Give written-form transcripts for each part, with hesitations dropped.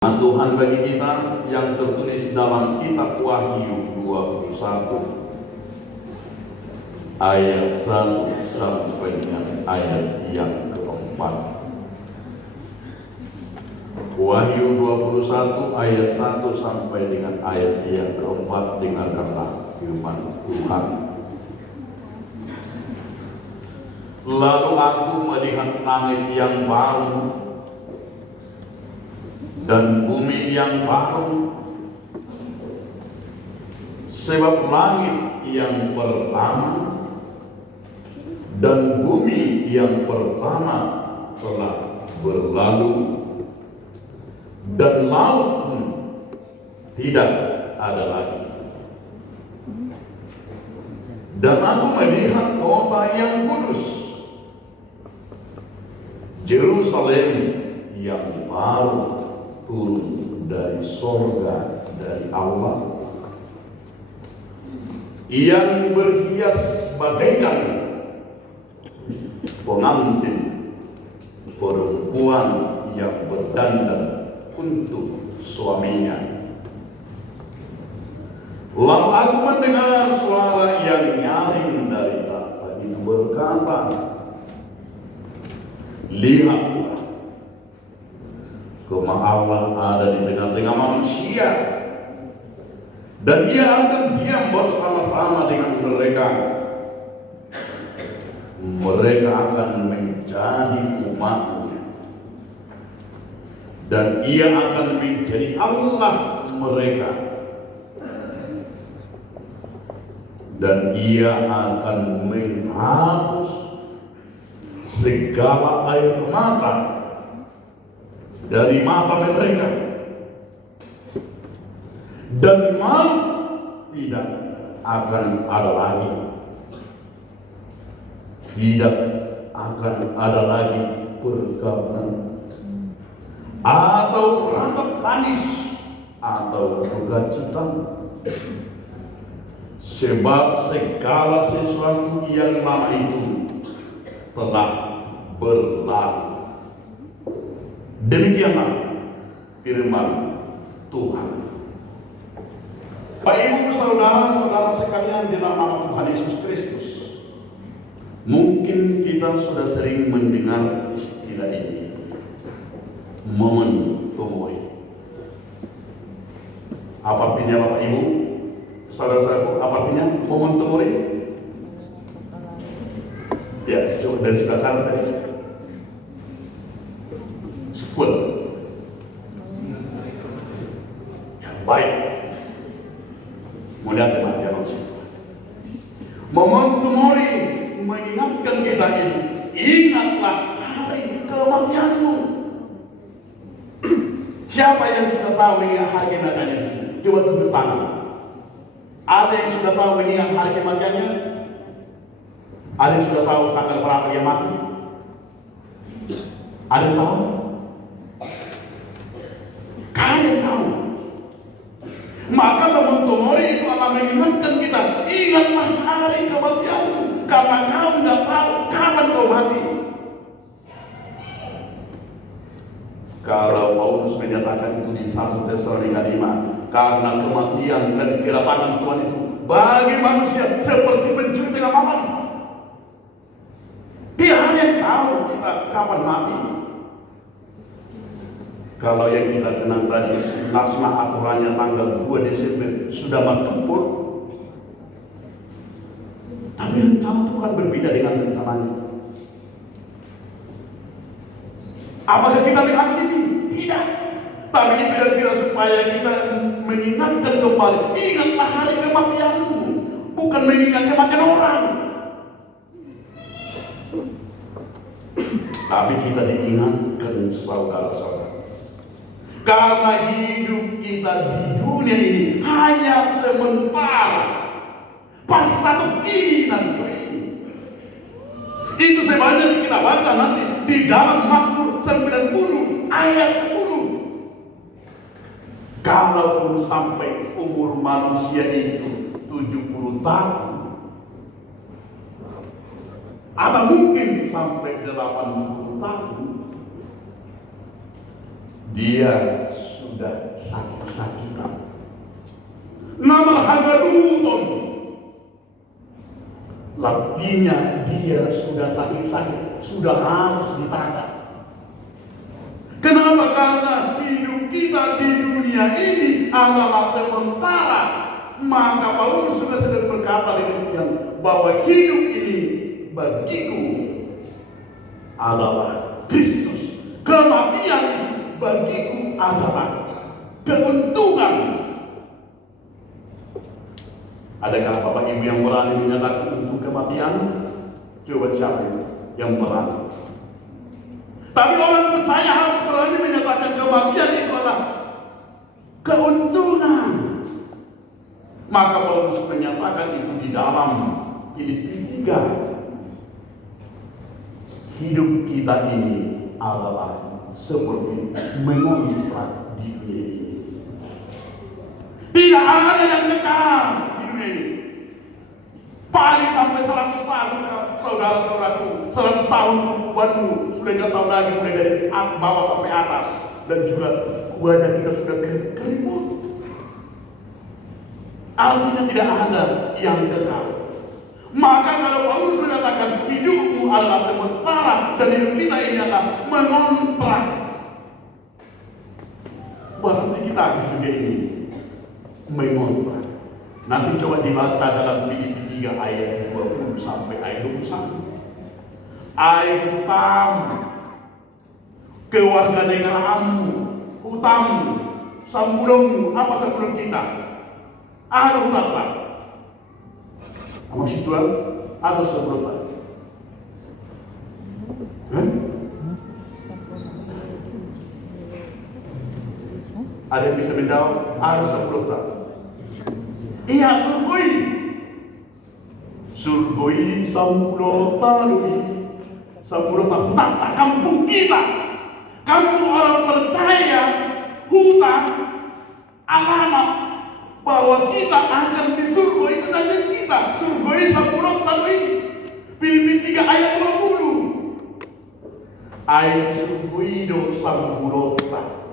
Tuhan bagi kita yang tertulis dalam kitab Wahyu 21 ayat 1 sampai dengan ayat yang keempat. Wahyu 21 ayat 1 sampai dengan ayat yang keempat. Dengarkanlah firman Tuhan. Lalu aku melihat langit yang baru dan bumi yang baru, sebab langit yang pertama dan bumi yang pertama telah berlalu, dan laut pun tidak ada lagi. Dan aku melihat kota yang kudus, Yerusalem yang baru turun dari sorga dari Allah, yang berhias bagaikan pengantin perempuan yang berdandan untuk suaminya. Lalu aku mendengar suara yang nyaring dari tahta itu berkata, lihatlah, Kemah Allah ada di tengah-tengah manusia, dan Ia akan diam bersama-sama dengan mereka. Mereka akan menjadi umat-Nya, dan Ia akan menjadi Allah mereka, dan Ia akan menghapus segala air mata dari mata mereka, dan maut tidak akan ada lagi. Tidak akan ada lagi pergaulan atau ratap tangis atau duka cita, sebab segala sesuatu yang lama itu telah berlalu. Demikianlah firman Tuhan. Bapak Ibu saudara-saudara sekalian di dalam nama Tuhan Yesus Kristus, mungkin kita sudah sering mendengar istilah ini, momen tumori. Apa artinya Bapak Ibu, saudara-saudara, apa artinya momen tumori? Ya, coba dari sebelah kanan tadi. Ya, baik. Mulia teman yang manusia. Momen tumori mengingatkan kita ini, ingatlah hari kematianmu. Siapa yang sudah tahu mengingat hari kematiannya di sini? Coba tunjuk tangan. Ada yang sudah tahu mengingat hari kematiannya? Ada yang sudah tahu tanggal berapa dia mati? Ada yang tahu? Kalian tahu? Maka momen tumori itu akan mengingatkan kita, ingatlah hari kematianmu, karena kau tidak tahu kapan kau mati. Kalau Paulus menyatakan itu di 1 Tesalonika 5, karena kematian dan kedatangan Tuhan itu bagi manusia seperti pencuri tengah malam. Tidak ada yang tahu kita kapan mati. Kalau yang kita kenal tadi, naskah aturannya tanggal 2 Desember sudah bertempur. Tapi rencana Tuhan berbeda dengan rencananya. Apakah kita menghakimi? Tidak. Tapi kira-kira supaya kita mengingatkan kembali, ingatlah hari kematianmu, bukan mengingat kematian orang. Tapi kita diingatkan saudara-saudara, karena hidup kita di dunia ini hanya sementara, pas satu ini nanti ini. Itu sebabnya kita baca nanti di dalam Mazmur 90 ayat 10. Kalau sampai umur manusia itu 70 tahun, atau mungkin sampai 80 tahun, dia sakit-sakitan. Nama hagaluton, artinya dia sudah sakit-sakit, sudah harus ditata. Kenapa? Karena hidup kita di dunia ini adalah sementara. Maka Paulus sudah sedang berkata demikian, bahwa hidup ini bagiku adalah Kristus, kematian bagiku adalah keuntungan. Adakah Bapak Ibu yang berani menyatakan untuk kematian? Coba siapa yang berani? Tapi orang percaya harus berani menyatakan kematian itu adalah keuntungan. Maka Paulus menyatakan itu di dalam Filipi 3. Hidup kita ini adalah seperti mengontrak di dunia ini. Tidak ada yang kekal di dunia ini. Padi sampai 100 tahun, saudara-saudaraku, 100 tahun pertumbuhanmu sudah nggak tahu lagi, mulai dari bawah sampai atas, dan juga wajah kita sudah keriput. Artinya tidak ada yang kekal. Maka kalau Paulus menyatakan hidupmu adalah sementara dan hidup kita ini adalah mengontrak, berarti kita di dunia ini mengontrak. Nanti coba dibaca dalam Filipi 3 ayat 20 sampai ayat 21. Ayat hutang, kewarganegaraanmu, hutangmu, sambulungmu, apa sambulung kita? Ada hutang tak? Maksud Tuhan, ada sambulung tak? Ada yang bisa menjawab? Ada sambulung tak? Iya, surgoi sampulota lui, sampulota hutang tak kampung kita, kampung orang percaya hutang alamat bahwa kita akan di surga itu nanti kita. Surgoi sampulota lui, Filipi 3 ayat 20. Ayat surgoi do sampulota,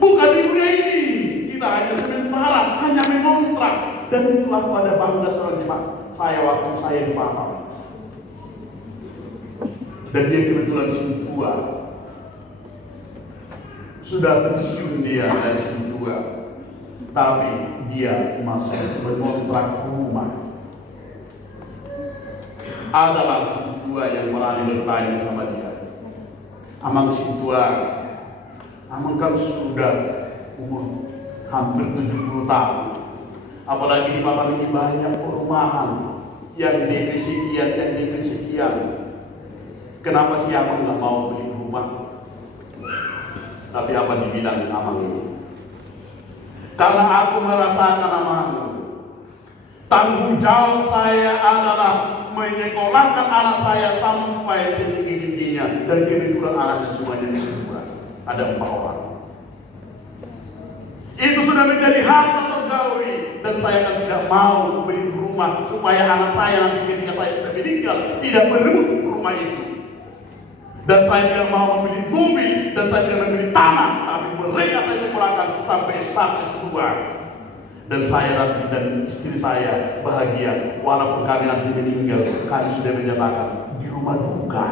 bukan di dunia ini. Kita hanya sementara, hanya mengontrak. Dan itu aku ada bangga seorang jemaat saya waktu saya di Papua. Dan dia kebetulan tua, sudah pensiun dia dari tua, tapi dia masih mengontrak rumah. Adalah tua yang berani bertanya sama dia, "Amang tua, amang kan sudah umur hampir 70 tahun. Apalagi di Batam ini banyak perumahan yang DP sekian, yang DP sekian. Kenapa sih Amang nggak mau beli rumah?" Tapi apa dibilang Amang ini? Karena aku merasakan Amang, tanggung jawab saya adalah menyekolahkan anak saya sampai setinggi-tingginya. Dan kebetulan anaknya semuanya disebut. Ada 4 orang. Itu sudah menjadi harta surgawi, dan saya kan tidak mau beli rumah supaya anak saya nanti ketika saya sudah meninggal tidak berebut rumah itu. Dan saya tidak mau membeli mobil, dan saya tidak membeli tanah, tapi mereka saya sekolahkan sampai S1, S2. Dan saya nanti dan istri saya bahagia, walaupun kami nanti meninggal, kami sudah menyatakan di rumah duka.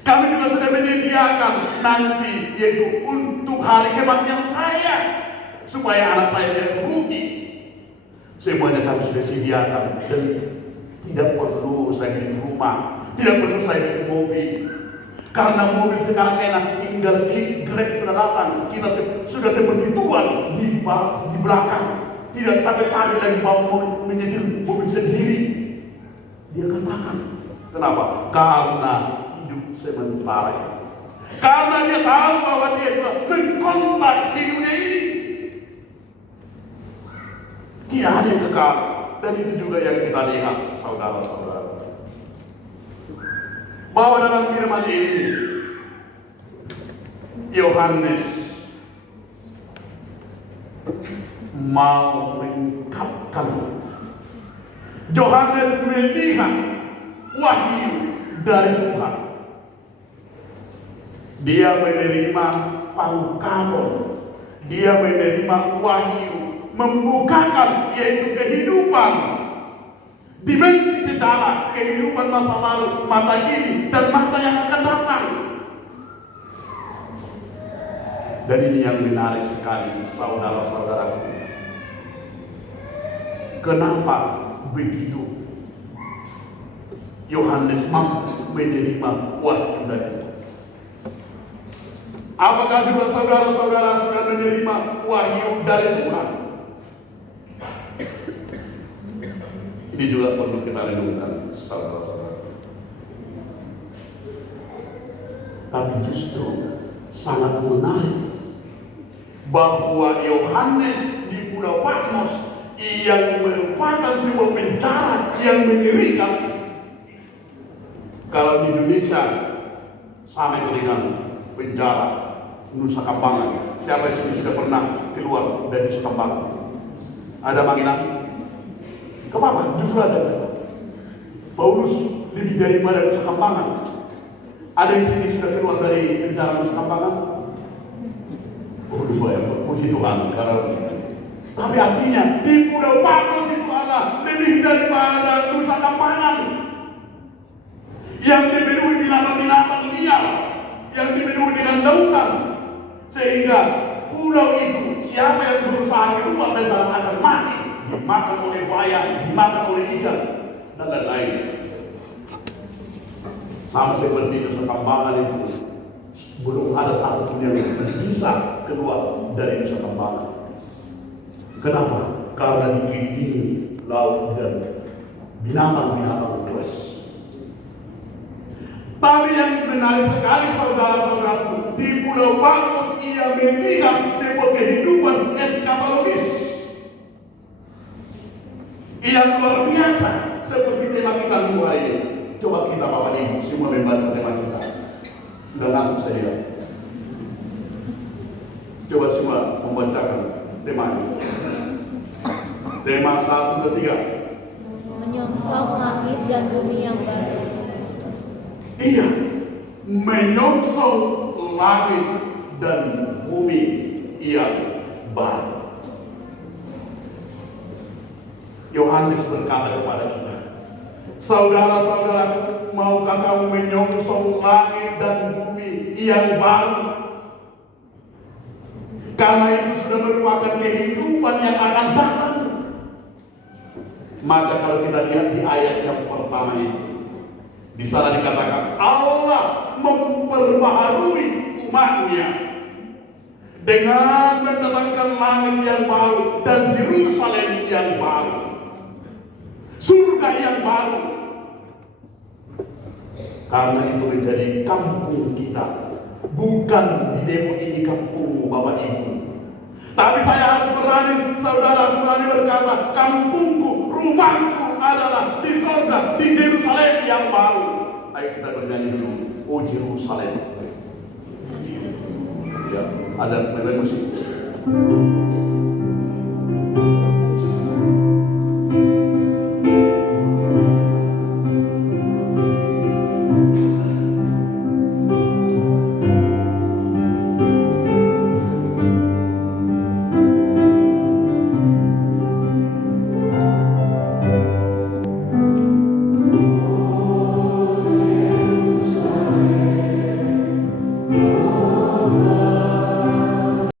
Kami juga sudah menyediakan nanti, yaitu untuk hari kematian saya, supaya anak saya tidak rugi. Semuanya kami sudah sediakan, dan tidak perlu saya beli rumah, tidak perlu saya beli mobil. Karena mobil sekarang enak, tinggal klik Grab sudah datang. Kita sudah seperti Tuhan di belakang, tidak capek-capek lagi bawa mobil, menyetir mobil sendiri. Dia katakan, kenapa? Karena sementara. Karena dia tahu bahwa dia telah mengkontak di dunia ini. Tidak ada yang kekal. Dan itu juga yang kita lihat, saudara-saudara, bahwa dalam firman ini Yohanes mau mengungkapkan, Yohanes melihat wahyu dari Tuhan. Dia menerima pangkalon Dia menerima wahyu, membukakan yaitu kehidupan, dimensi sejarah kehidupan masa lalu, masa kini, dan masa yang akan datang. Dan ini yang menarik sekali, saudara-saudaraku. Kenapa begitu Yohanes mampu menerima wahyu dari Tuhan? Apakah juga saudara-saudara sudah menerima wahyu dari Tuhan? Ini juga perlu kita renungkan, saudara-saudara. Tapi justru sangat menarik bahwa Yohanes di Pulau Patmos yang merupakan sebuah penjara yang mengerikan. Kalau di Indonesia sama dengan penjara Nusa Kambangan. Siapa yang sudah pernah keluar dari Nusa Kambangan? Ada manginan? Kenapa? Justru ada. Paulus lebih daripada Nusa Kambangan. Ada di sini sudah keluar dari penjara Nusa Kambangan? Oh, puji Tuhan. Tapi artinya di Pulau Patmos itu adalah lebih daripada Nusa Kambangan, yang dipenuhi binatang-binatang liar, yang dipenuhi dengan lautan, sehingga pulau itu siapa yang berusaha keluar dari sana akan mati, dimakan oleh buaya, dimakan oleh ikan, dan lain-lain. Sama seperti Nusa Kambangan itu, belum ada satu pun yang bisa keluar dari Nusa Kambangan. Kenapa? Karena dikelilingi laut dan binatang-binatang buas. Tapi yang menarik sekali, saudara-saudaraku, di Pulau Patmos ia melihat sebuah kehidupan eskatologis yang luar biasa, seperti tema kita minggu hari ini. Coba kita Bapak Ibu semua membaca tema kita. Sudah ngantuk saya. Coba semua membacakan tema ini. Tema 1, 2, 3. Menyongsong langit dan bumi yang baru. Iya, menyongsong langit dan bumi yang baru. Yohanes berkata kepada kita, saudara-saudara, maukah kamu menyongsong langit dan bumi yang baru? Karena itu sudah merupakan kehidupan yang akan datang. Maka kalau kita lihat di ayat yang pertama itu, di sana dikatakan Allah memperbaharui umatnya dengan mendatangkan langit yang baru dan Yerusalem yang baru, surga yang baru. Karena itu menjadi kampung kita. Bukan di Depok ini kampungmu Bapak Ibu. Tapi saya harus berani, saudara-saudari berkata, kampungku, rumahku adalah di surga, di Yerusalem yang baru. Ayo kita bernyanyi dulu. Oh Yerusalem. Ya, ada main musik.